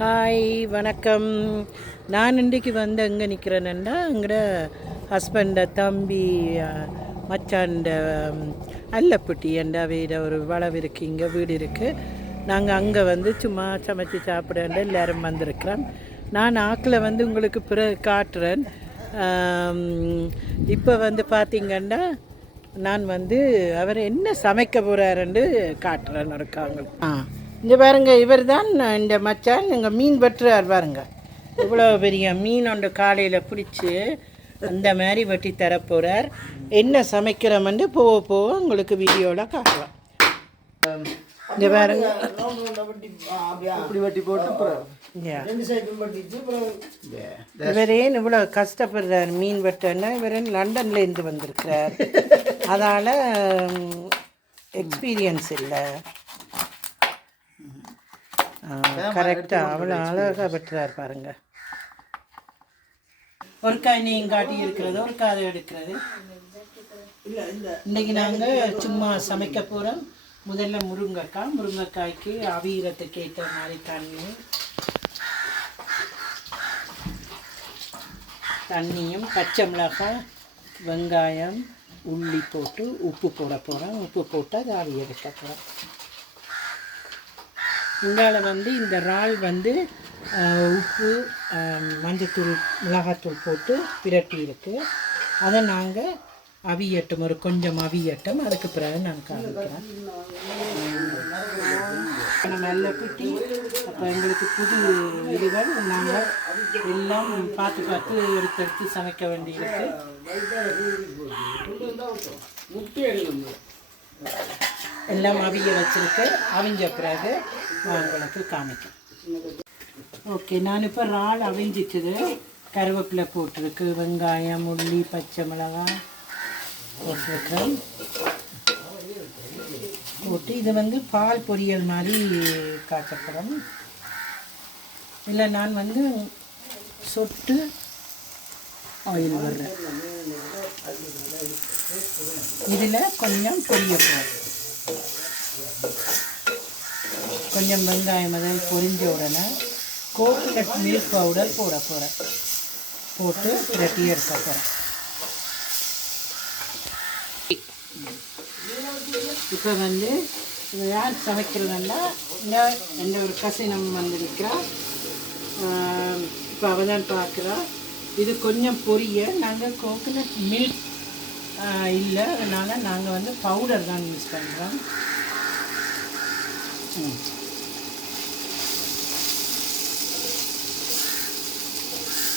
Hi வணக்கம். நான் இன்றைக்கு வந்து எங்கே நிற்கிறேன்னா எங்களோட ஹஸ்பண்ட தம்பி மச்சாண்ட அல்லப்பட்டி என்ற வீட ஒரு வளவு இருக்குது, இங்கே வீடு இருக்குது. நாங்கள் அங்கே வந்து சும்மா சமைச்சு சாப்பிட எல்லோரும் வந்திருக்கிறோம். நான் ஆக்கில் வந்து உங்களுக்கு பிறகு காட்டுறேன். இப்போ வந்து பார்த்திங்கன்னா நான் வந்து அவர் என்ன சமைக்க போகிறாருன்னு காட்டுறேன்னு இருக்காங்க. இங்கே பாருங்க, இவர் தான் இந்த மச்சான். இங்கே மீன் வெட்டுறார் பாருங்க. இவ்வளோ பெரிய மீன் ஒன்று காலையில் பிடிச்சி அந்த மாதிரி வெட்டி தரப்போகிறார். என்ன சமைக்கிறோம்னு போக போக உங்களுக்கு வீடியோவில் காட்டலாம். இங்கே பாருங்க, இவரேன் இவ்வளோ கஷ்டப்படுறார் மீன் வெட்டன்னா. இவரேன் லண்டன்லேருந்து வந்திருக்கிறார், அதனால் எக்ஸ்பீரியன்ஸ் இல்லை. கரெக்டாக அவ்வளோ அழகாக வெட்டுறார் பாருங்க. ஒரு காய் நீங்க காட்டி இருக்கிறது, ஒரு காதை எடுக்கிறது. இன்னைக்கு நாங்கள் சும்மா சமைக்க போகிறோம். முதல்ல முருங்கைக்காய்க்கு அவியறதுக்கு ஏற்ற மாதிரி தண்ணியும் பச்சை மிளகாய் வெங்காயம் உள்ளி போட்டு உப்பு போட போகிறோம். உப்பு போட்டு அதை அவியெடுக்க போகிறோம். இங்கால வந்து இந்த இறால் வந்து உப்பு மஞ்சத்தூள் மிளகாத்தூள் போட்டு பிரட்டி இருக்குது. அதை நாங்கள் அவியட்டும், ஒரு கொஞ்சம் அவியட்டும். அதுக்கு பிறகு நான் காமிக்கிறேன். நம்ம எல்லாம் பிட்டி அப்போ எங்களுக்கு புது இதுகள் நாங்கள் எல்லாம் பார்த்து எடுத்து சமைக்க வேண்டியிருக்கு. எல்லாம் அவிய வச்சுருக்கு. அவிஞ்ச பிறகு உங்களுக்கு காமிக்கும். ஓகே, நான் இப்போ இறால் அவிஞ்சிச்சுது. கருவேப்பிலை போட்டிருக்கு, வெங்காயம் உள்ளி பச்சை மிளகாய் போட்டிருக்கேன். போட்டு இது வந்து பால் பொரியல் மாதிரி காய்ச்சப்படும். இல்லை நான் வந்து சொட்டு ஆயில் வர்றேன். இதில் கொஞ்சம் பொரிய போகும். கொஞ்சம் வெங்காயம் அதில் பொரிஞ்ச உடனே கோகனட் மில்க் பவுடர் போட போகிறேன். போட்டு பிரட்டி எடுக்க போகிறேன். இப்போ வந்து யார் சமைக்கிறதுன்னா எந்த ஒரு கசினம் வந்திருக்கிறா. இப்போ அவள் தான் பார்க்குறா. இது கொஞ்சம் பொரிய நாங்கள் கோகனட் மில்க் இல்லை, அதனால் நாங்கள் வந்து பவுடர் தான் யூஸ் பண்ணுறோம்.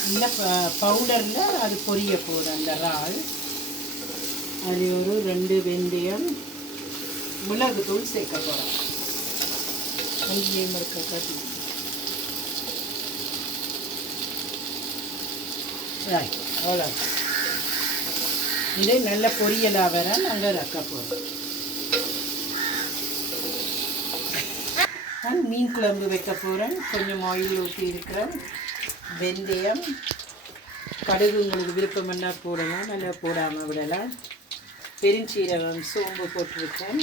இந்த பவுடரில் அது பொரிய போகுது அந்த இறால். அது ஒரு 2 வெந்தயம் மிளகுத்தூள் சேர்க்க போகிறோம். அங்கேயும் இருக்க காட்டி அவ்வளோ. இது நல்ல பொரியலாக வர நாங்கள் ரக்க போகிறோம். நான் மீன் குழம்பு வைக்க போகிறேன். கொஞ்சம் ஆயில் ஊற்றி இருக்கிறேன். வெந்தயம் கடுகு உங்களுக்கு விருப்பம் என்ன போடலாம், நல்லா போடாமல் விடலாம். பெருஞ்சீரகம் சோம்பு போட்டிருக்கேன்.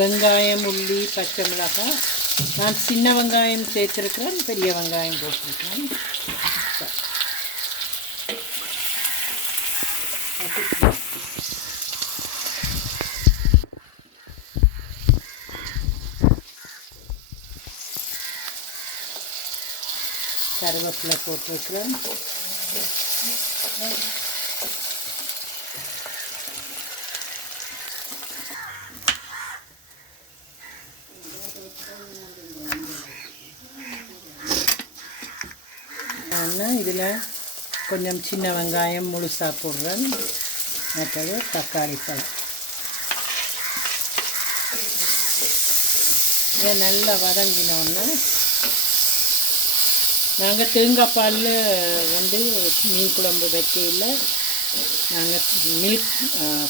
வெங்காயம் உள்ளி பச்சை மிளகாய். நான் சின்ன வெங்காயம் சேர்த்துருக்கிறேன், பெரிய வெங்காயம் போட்டிருக்கேன். கருவேப்பிலை போட்டிருக்கிறேன். நான் இதில் கொஞ்சம் சின்ன வெங்காயம் முழுசாக போடுறேன். மற்றது தக்காளி பழம். இதை நல்லா வதங்கினோன்னா நாங்கள் தேங்காய் பாலில் வந்து மீன் குழம்பு வைக்கையில் நாங்கள் மில்க்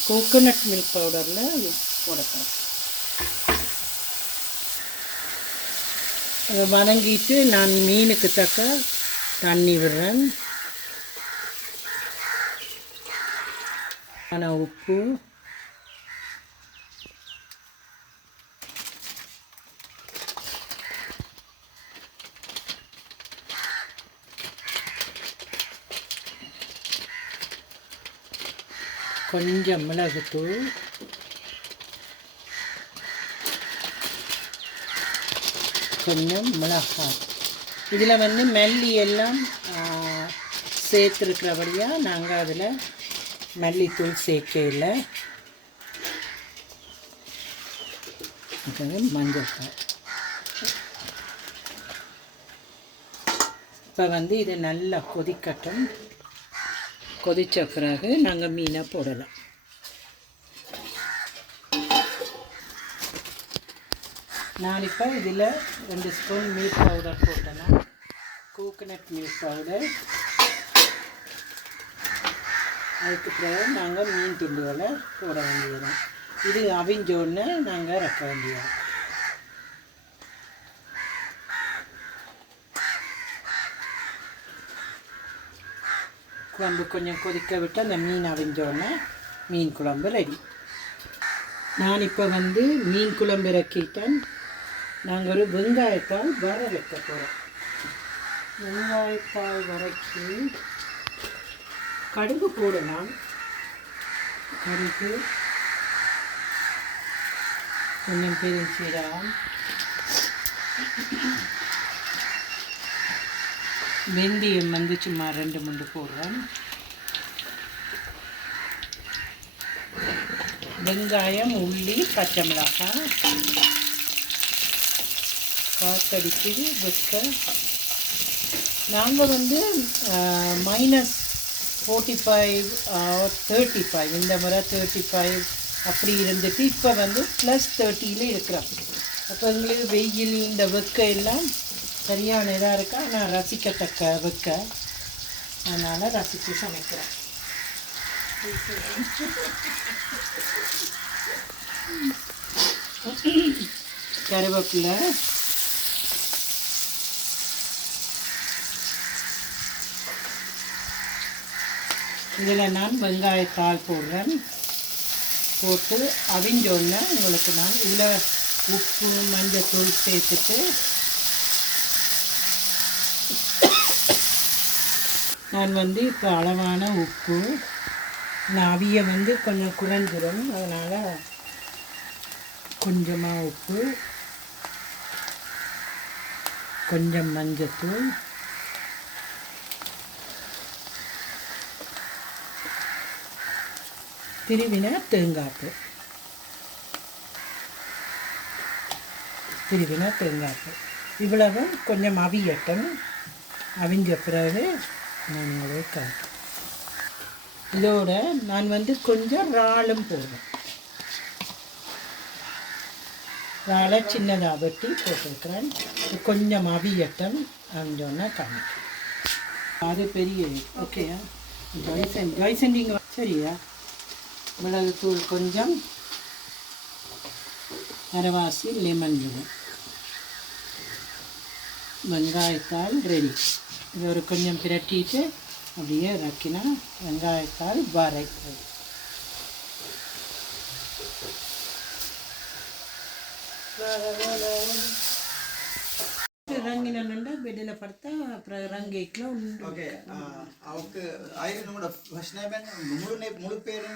கோகோனட் மில்க் பவுடரில் போடப்போம். வதங்கிட்டு நான் மீனுக்கு தக்க தண்ணி விடுறேன். உப்பு கொஞ்சம் மிளகுத்தூள், கொஞ்சம் மிளகாய். இதில் வந்து மல்லி எல்லாம் சேர்த்துருக்கிறபடியாக நாங்கள் அதில் மல்லித்தூள் சேர்க்கையில். மஞ்சள் தூள். இப்போ வந்து இது நல்லா கொதிக்கட்டும். கொதித்த பிறகு நாங்கள் மீனை போடலாம். நான் இப்போ இதில் 2 ஸ்பூன் மில்க் பவுடர் போட்டேன்னா, கோகனட் மில்க் பவுடர். அதுக்கு பிறகு நாங்கள் மீன் துண்டுகளை போட வேண்டியதும். இது அவிஞ்சோன்னு நாங்கள் இறக்க வேண்டியது. குழம்பு கொஞ்சம் கொதிக்க விட்டு அந்த மீன் அவிஞ்சோடனே மீன் குழம்பு ரெடி. நான் இப்போ வந்து மீன் குழம்பு இறக்கிட்டேன். நாங்கள் ஒரு வெங்காயத்தால் வர வைக்க போகிறோம். வெங்காயத்தால் வரைச்சி கடுகு போடலாம். கடுகு, கொஞ்சம் பெருஞ்சீரகம், வெந்தயம் வந்து சும்மா 2 முண்டு போடுறேன். வெங்காயம், உள்ளி, பச்சை மிளகாய் காத்தடிச்சு வைக்க. நாங்கள் வந்து -45 35, இந்த முறை 35 அப்படி இருந்துட்டு இப்போ வந்து +30 இருக்கிறோம். அப்போ எங்களுக்கு வெயில் இந்த வெக்க எல்லாம் சரியான இதாக இருக்கா. நான் ரசிக்கத்தக்க வெக்க, அதனால் ரசித்து சமைக்கிறேன். கருவேப்பிலை, இதில் நான் வெங்காயத்தாள் போடுறேன். போட்டு அவிஞ்சோடனே உங்களுக்கு நான் இதில் உப்பு, மஞ்சத்தூள் சேர்த்துட்டு நான் வந்து இப்போ அளவான உப்பு, நான் அவிய வந்து கொஞ்சம் குறைஞ்சிடும், அதனால் கொஞ்சமாக உப்பு, கொஞ்சம் மஞ்சத்தூள், திருவின தேங்காய்ப்பு, இவ்வளவு கொஞ்சம் அவியட்டும். அவிஞ்ச பிறகு நான் உங்களுக்கு காட்டுறேன். இதோட நான் வந்து கொஞ்சம் இறாலும் போடுறேன். இறாலை சின்னதாக வெட்டி போட்டிருக்கிறேன். கொஞ்சம் அவியட்டும். அஞ்சோன்னா காமிக்கிறேன். அது பெரிய ஓகேயா? ஜாய்சண்டிங்க சரியா? மிளகுத்தூள் கொஞ்சம், அரைவாசி லெமன் ஜூஸ், வெங்காயத்தால் ரெடி. இது ஒரு கொஞ்சம் பிரட்டிட்டு அப்படியே இறக்கினா வெங்காயத்தால் வரை. ರಂಗಿನಂಡ ಬೆಡ್ಡಿನ ಪಡ್ತಾ ರಂಗೇಕ್ಲ ಉಂಟು. ಓಕೆ ಅವಕ್ಕೆ ಆಯ್ತು ನಮ್ಮ ಫಸ್ಟ್ ನೇಮ್ ಮುಳು ಪೇರು